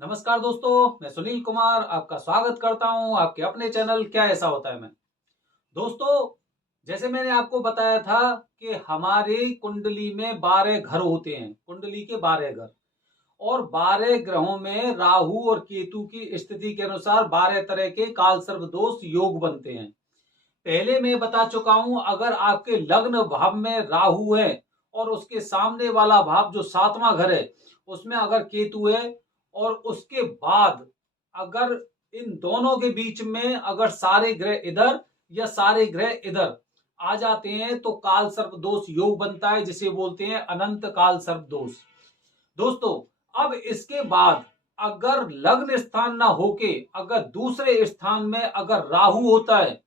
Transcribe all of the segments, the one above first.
नमस्कार दोस्तों, मैं सुनील कुमार आपका स्वागत करता हूं आपके अपने चैनल क्या ऐसा होता है में। दोस्तों, जैसे मैंने आपको बताया था कि हमारी कुंडली में 12 घर होते हैं, कुंडली के 12 घर। और 12 ग्रहों में राहु और केतु की स्थिति के अनुसार 12 तरह के काल सर्प दोष योग बनते हैं। पहले मैं बता चुका हूं, अगर आपके लग्न भाव में राहु है और उसके सामने वाला भाव जो 7वां घर है उसमें अगर केतु है, और उसके बाद अगर इन दोनों के बीच में अगर सारे ग्रह इधर या सारे ग्रह इधर आ जाते हैं तो काल सर्प दोष योग बनता है, जिसे बोलते हैं अनंत काल सर्प दोष। दोस्तों, अब इसके बाद अगर लग्न स्थान ना होके अगर दूसरे स्थान में अगर राहु होता है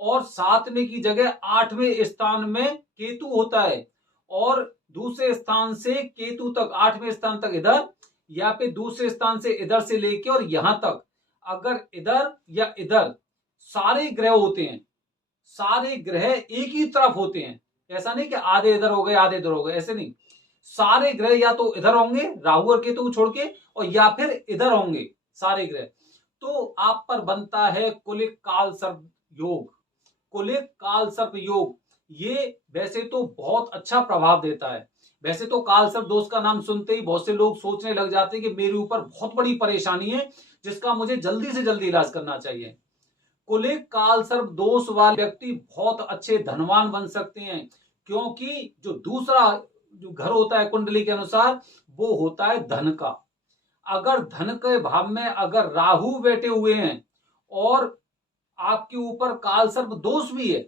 और 7वें की जगह 8वें स्थान में केतु होता है, और दूसरे स्थान से केतु तक 8वें स्थान तक इधर, या फिर दूसरे स्थान से इधर से लेके और यहां तक अगर इधर या इधर सारे ग्रह होते हैं, सारे ग्रह एक ही तरफ होते हैं, ऐसा नहीं कि आधे इधर हो गए आधे इधर हो गए, ऐसे नहीं। सारे ग्रह या तो इधर होंगे राहु और केतु को छोड़ के, और या फिर इधर होंगे सारे ग्रह, तो आप पर बनता है कुलिक काल सर्प योग। कुलिक काल सर्प योग ये वैसे तो बहुत अच्छा प्रभाव देता है। वैसे तो काल सर्प दोष का नाम सुनते ही बहुत से लोग सोचने लग जाते हैं कि मेरे ऊपर बहुत बड़ी परेशानी है जिसका मुझे जल्दी से जल्दी इलाज करना चाहिए। कुलिक काल सर्प दोष वाले व्यक्ति बहुत अच्छे धनवान बन सकते हैं, क्योंकि जो दूसरा जो घर होता है कुंडली के अनुसार वो होता है धन का। अगर धन के भाव में अगर राहु बैठे हुए हैं और आपके ऊपर काल सर्प दोष भी है,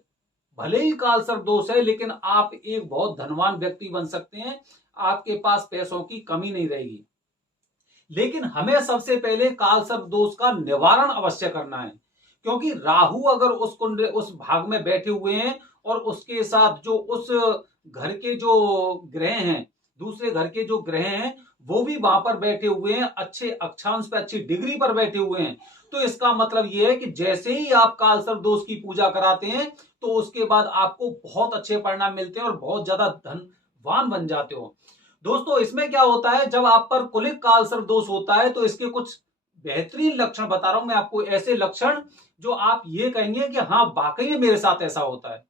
भले ही काल सर्प दोष है लेकिन आप एक बहुत धनवान व्यक्ति बन सकते हैं, आपके पास पैसों की कमी नहीं रहेगी। लेकिन हमें सबसे पहले काल सर्प दोष का निवारण अवश्य करना है, क्योंकि राहु अगर उस कुंड उस भाग में बैठे हुए हैं और उसके साथ जो उस घर के जो ग्रह हैं, दूसरे घर के जो ग्रह हैं वो भी वहां पर बैठे हुए हैं, अच्छे अक्षांश पे अच्छी डिग्री पर बैठे हुए हैं, तो इसका मतलब यह है कि जैसे ही आप काल सर्प दोष की पूजा कराते हैं तो उसके बाद आपको बहुत अच्छे परिणाम मिलते हैं और बहुत ज्यादा धनवान बन जाते हो। दोस्तों, इसमें क्या होता है, जब आप पर कुलिक काल सर्प दोष होता है तो इसके कुछ बेहतरीन लक्षण बता रहा हूं मैं आपको, ऐसे लक्षण जो आप ये कहेंगे कि हाँ वाकई में मेरे साथ ऐसा होता है।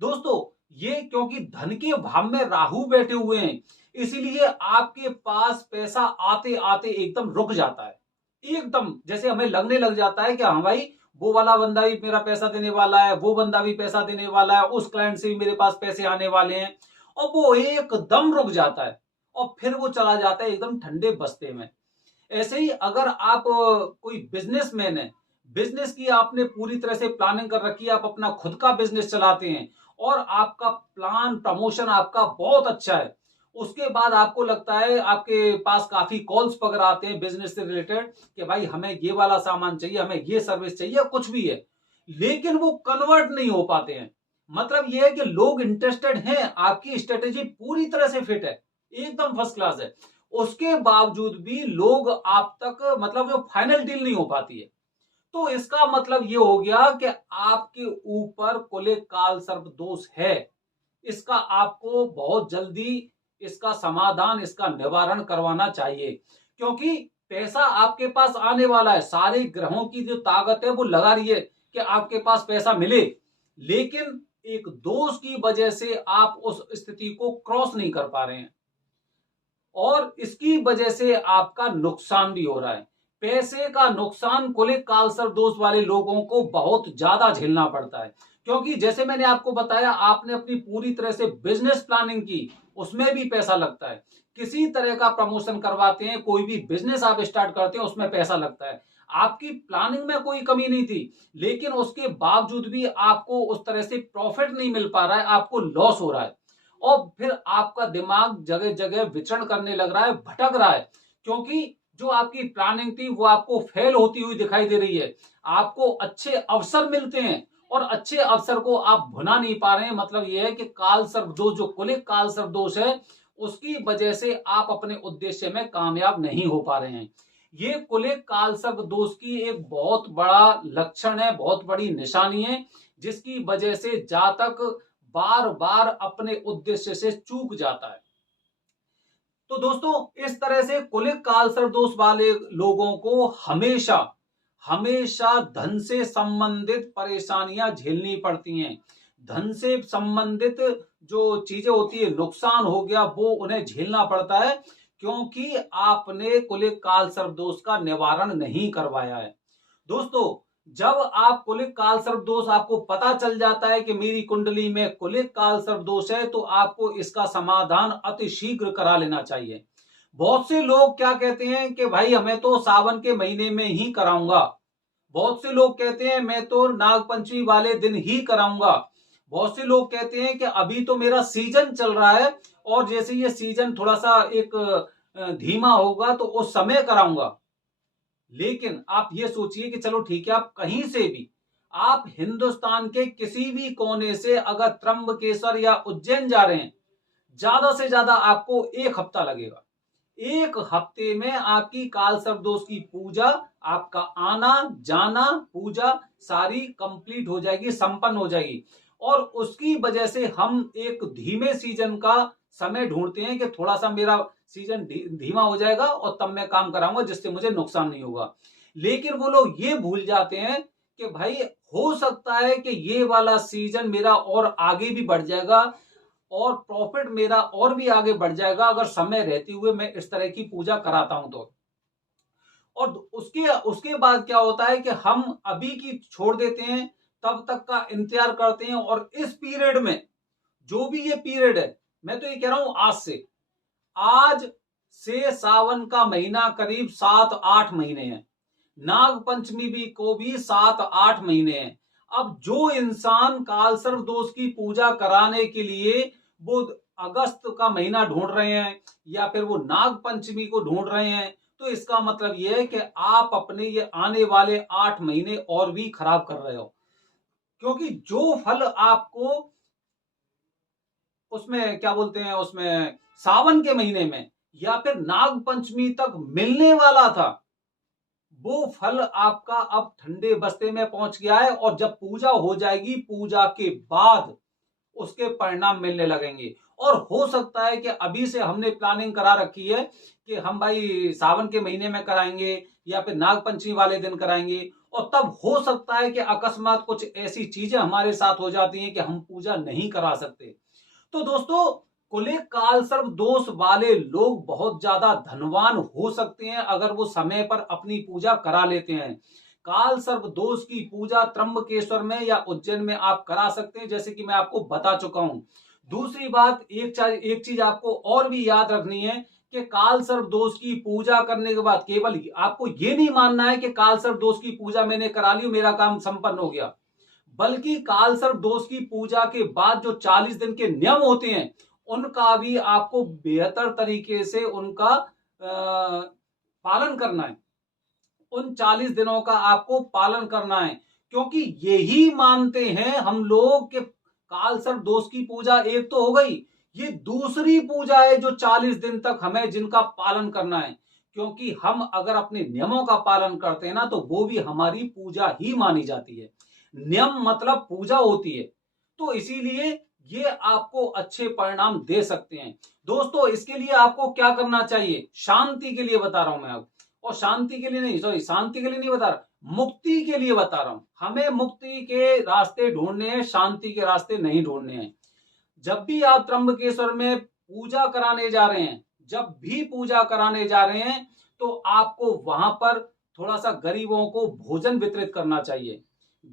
दोस्तों, ये क्योंकि धन के भाव में राहु बैठे हुए हैं, इसीलिए आपके पास पैसा आते आते एकदम रुक जाता है। एकदम जैसे हमें लगने लग जाता है कि हाँ भाई, वो वाला बंदा भी मेरा पैसा देने वाला है, वो बंदा भी पैसा देने वाला है, उस क्लाइंट से भी मेरे पास पैसे आने वाले हैं, और वो एकदम रुक जाता है और फिर वो चला जाता है एकदम ठंडे बस्ते में। ऐसे ही अगर आप कोई बिजनेसमैन है, बिजनेस की आपने पूरी तरह से प्लानिंग कर रखी है, आप अपना खुद का बिजनेस चलाते हैं और आपका प्लान प्रमोशन आपका बहुत अच्छा है, उसके बाद आपको लगता है आपके पास काफी कॉल्स वगैरह आते हैं बिजनेस से रिलेटेड कि भाई हमें ये वाला सामान चाहिए, हमें ये सर्विस चाहिए, कुछ भी है, लेकिन वो कन्वर्ट नहीं हो पाते हैं। मतलब ये है कि लोग इंटरेस्टेड हैं, आपकी स्ट्रेटेजी पूरी तरह से फिट है, एकदम फर्स्ट क्लास है, उसके बावजूद भी लोग आप तक मतलब जो फाइनल डील नहीं हो पाती है। तो इसका मतलब ये हो गया कि आपके ऊपर कुलिक काल सर्प दोष है। इसका आपको बहुत जल्दी इसका समाधान, इसका निवारण करवाना चाहिए, क्योंकि पैसा आपके पास आने वाला है, सारे ग्रहों की जो ताकत है वो लगा रही है कि आपके पास पैसा मिले, लेकिन एक दोष की वजह से आप उस स्थिति को क्रॉस नहीं कर पा रहे हैं और इसकी वजह से आपका नुकसान भी हो रहा है। पैसे का नुकसान कुलिक काल सर्प दोष वाले लोगों को बहुत ज्यादा झेलना पड़ता है, क्योंकि जैसे मैंने आपको बताया, आपने अपनी पूरी तरह से बिजनेस प्लानिंग की, उसमें भी पैसा लगता है। किसी तरह का प्रमोशन करवाते हैं, कोई भी बिजनेस आप स्टार्ट करते हैं उसमें पैसा लगता है। आपकी प्लानिंग में कोई कमी नहीं थी, लेकिन उसके बावजूद भी आपको उस तरह से प्रॉफिट नहीं मिल पा रहा है, आपको लॉस हो रहा है, और फिर आपका दिमाग जगह जगह विचरण करने लग रहा है, भटक रहा है, क्योंकि जो आपकी प्लानिंग थी वो आपको फेल होती हुई दिखाई दे रही है। आपको अच्छे अवसर मिलते हैं और अच्छे अवसर को आप भुना नहीं पा रहे हैं। मतलब यह है कि काल सर्प दोष, जो कुलिक काल सर्प दोष है, उसकी वजह से आप अपने उद्देश्य में कामयाब नहीं हो पा रहे हैं। ये कुलिक काल सर्प दोष की एक बहुत बड़ा लक्षण है, बहुत बड़ी निशानी है, जिसकी वजह से जातक बार बार अपने उद्देश्य से चूक जाता है। तो दोस्तों इस तरह से कुलिक काल सर्प दोष वाले लोगों को हमेशा हमेशा धन से संबंधित परेशानियां झेलनी पड़ती हैं। धन से संबंधित जो चीजें होती है, नुकसान हो गया, वो उन्हें झेलना पड़ता है, क्योंकि आपने कुलिक काल सर्प दोष का निवारण नहीं करवाया है। दोस्तों जब आप कुलिक काल सर्प दोष आपको पता चल जाता है कि मेरी कुंडली में कुलिक काल सर्प दोष है, तो आपको इसका समाधान अति शीघ्र करा लेना चाहिए। बहुत से लोग क्या कहते हैं कि भाई हमें तो सावन के महीने में ही कराऊंगा। बहुत से लोग कहते हैं मैं तो नागपंचमी वाले दिन ही कराऊंगा। बहुत से लोग कहते हैं कि अभी तो मेरा सीजन चल रहा है और जैसे ये सीजन थोड़ा सा एक धीमा होगा तो उस समय कराऊंगा। लेकिन आप ये सोचिए कि चलो ठीक है, आप कहीं से भी, आप हिंदुस्तान के किसी भी कोने से अगर त्र्यंबकेश्वर या उज्जैन जा रहे हैं, ज्यादा से ज्यादा आपको 1 हफ्ता लगेगा। 1 हफ्ते में आपकी काल सर्प दोष की पूजा, आपका आना जाना, पूजा सारी कंप्लीट हो जाएगी, संपन्न हो जाएगी। और उसकी वजह से हम एक धीमे सीजन का समय ढूंढते हैं कि थोड़ा सा मेरा सीजन धीमा हो जाएगा और तब मैं काम कराऊंगा जिससे मुझे नुकसान नहीं होगा। लेकिन वो लोग ये भूल जाते हैं कि भाई हो सकता है कि ये वाला सीजन मेरा और आगे भी बढ़ जाएगा और प्रॉफिट मेरा और भी आगे बढ़ जाएगा अगर समय रहते हुए मैं इस तरह की पूजा कराता हूं तो। और उसके उसके बाद क्या होता है कि हम अभी की छोड़ देते हैं, तब तक का इंतजार करते हैं, और इस पीरियड में जो भी ये पीरियड है, मैं तो ये कह रहा हूं आज से सावन का महीना करीब 7-8 महीने हैं, नाग पंचमी भी को भी 7-8 महीने हैं। अब जो इंसान काल सर्प दोष की पूजा कराने के लिए वो अगस्त का महीना ढूंढ रहे हैं या फिर वो नाग पंचमी को ढूंढ रहे हैं, तो इसका मतलब यह है कि आप अपने ये आने वाले 8 महीने और भी खराब कर रहे हो। क्योंकि जो फल आपको उसमें क्या बोलते हैं, उसमें सावन के महीने में या फिर नाग पंचमी तक मिलने वाला था, वो फल आपका अब ठंडे बस्ते में पहुंच गया है। और जब पूजा हो जाएगी, पूजा के बाद उसके परिणाम मिलने लगेंगे। और हो सकता है कि अभी से हमने प्लानिंग करा रखी है कि हम भाई सावन के महीने में कराएंगे या फिर नाग पंचमी वाले दिन कराएंगे, और तब हो सकता है कि अकस्मात कुछ ऐसी चीजें हमारे साथ हो जाती हैं कि हम पूजा नहीं करा सकते। तो दोस्तों कुलिक काल सर्प दोष वाले लोग बहुत ज्यादा धनवान हो सकते हैं अगर वो समय पर अपनी पूजा करा लेते हैं। काल सर्प दोष की पूजा त्र्यंबकेश्वर में या उज्जैन में आप करा सकते हैं, जैसे कि मैं आपको बता चुका हूं। दूसरी बात, एक चीज आपको और भी याद रखनी है कि काल सर्प दोष की पूजा करने के बाद केवल आपको ये नहीं मानना है कि काल सर्प दोष की पूजा मैंने करा ली, मेरा काम संपन्न हो गया, बल्कि काल सर्प दोष की पूजा के बाद जो 40 दिन के नियम होते हैं उनका भी आपको बेहतर तरीके से उनका पालन करना है। उन 40 दिनों का आपको पालन करना है, क्योंकि यही मानते हैं हम लोग कि काल सर्प दोष की पूजा एक तो हो गई, ये दूसरी पूजा है जो 40 दिन तक हमें जिनका पालन करना है। क्योंकि हम अगर अपने नियमों का पालन करते हैं ना, तो वो भी हमारी पूजा ही मानी जाती है। नियम मतलब पूजा होती है, तो इसीलिए ये आपको अच्छे परिणाम दे सकते हैं। दोस्तों इसके लिए आपको क्या करना चाहिए, शांति के लिए बता रहा हूं मैं आपको, और शांति के लिए नहीं, सॉरी शांति के लिए नहीं बता रहा, मुक्ति के लिए बता रहा हूं। हमें मुक्ति के रास्ते ढूंढने हैं, शांति के रास्ते नहीं ढूंढने हैं। जब भी आप त्र्यंबकेश्वर में पूजा कराने जा रहे हैं, जब भी पूजा कराने जा रहे हैं, तो आपको वहां पर थोड़ा सा गरीबों को भोजन वितरित करना चाहिए।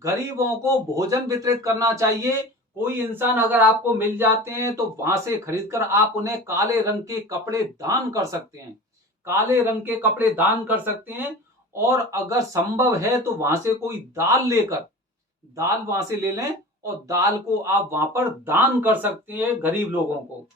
गरीबों को भोजन वितरित करना चाहिए। कोई इंसान अगर आपको मिल जाते हैं तो वहां से खरीदकर आप उन्हें काले रंग के कपड़े दान कर सकते हैं, काले रंग के कपड़े दान कर सकते हैं। और अगर संभव है तो वहां से कोई दाल लेकर, दाल वहां से ले लें और दाल को आप वहां पर दान कर सकते हैं गरीब लोगों को।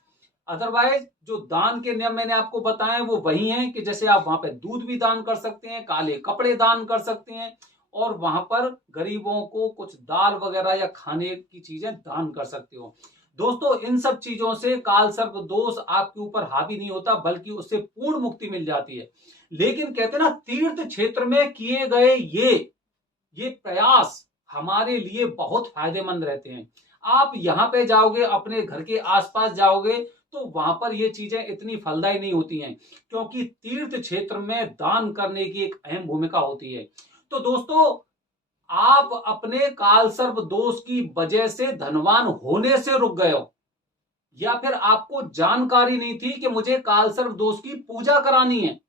अदरवाइज जो दान के नियम मैंने आपको बताए वो वही हैं कि जैसे आप वहां पे दूध भी दान कर सकते हैं, काले कपड़े दान कर सकते हैं, और वहां पर गरीबों को कुछ दाल वगैरह या खाने की चीजें दान कर सकते हो। दोस्तों इन सब चीजों से काल सर्प दोष आपके ऊपर हावी नहीं होता, बल्कि उससे पूर्ण मुक्ति मिल जाती है। लेकिन कहते हैं ना, तीर्थ क्षेत्र में किए गए ये प्रयास हमारे लिए बहुत फायदेमंद रहते हैं। आप यहाँ पे जाओगे, अपने घर के आसपास जाओगे, तो वहां पर ये चीजें इतनी फलदायी नहीं होती हैं, क्योंकि तीर्थ क्षेत्र में दान करने की एक अहम भूमिका होती है। तो दोस्तों, आप अपने कालसर्प दोष की वजह से धनवान होने से रुक गए हो, या फिर आपको जानकारी नहीं थी कि मुझे कालसर्प दोष की पूजा करानी है,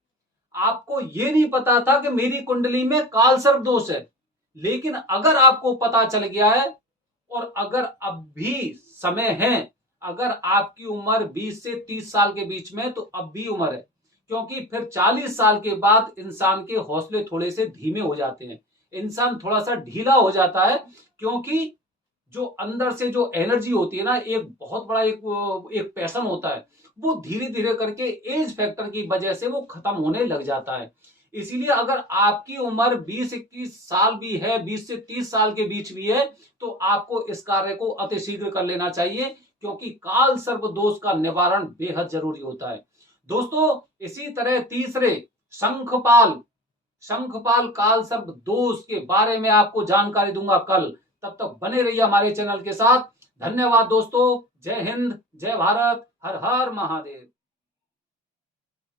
आपको यह नहीं पता था कि मेरी कुंडली में कालसर्प दोष है। लेकिन अगर आपको पता चल गया है, और अगर अब भी समय है, अगर आपकी उम्र 20 से 30 साल के बीच में, तो अब भी उम्र है, क्योंकि फिर 40 साल के बाद इंसान के हौसले थोड़े से धीमे हो जाते हैं, इंसान थोड़ा सा ढीला हो जाता है, क्योंकि जो अंदर से जो एनर्जी होती है ना, एक बहुत बड़ा एक पैशन होता है, वो धीरे धीरे करके एज फैक्टर की वजह से वो खत्म होने लग जाता है। इसीलिए अगर आपकी उम्र 20-21 साल भी है, 20 से 30 साल के बीच भी है, तो आपको इस कार्य को अतिशीघ्र कर लेना चाहिए, क्योंकि काल सर्प दोष का निवारण बेहद जरूरी होता है। दोस्तों, इसी तरह तीसरे शंखपाल शंखपाल काल सर्प दोष के बारे में आपको जानकारी दूंगा कल। तब तक बने रहिए हमारे चैनल के साथ। धन्यवाद दोस्तों। जय हिंद, जय भारत, हर हर महादेव।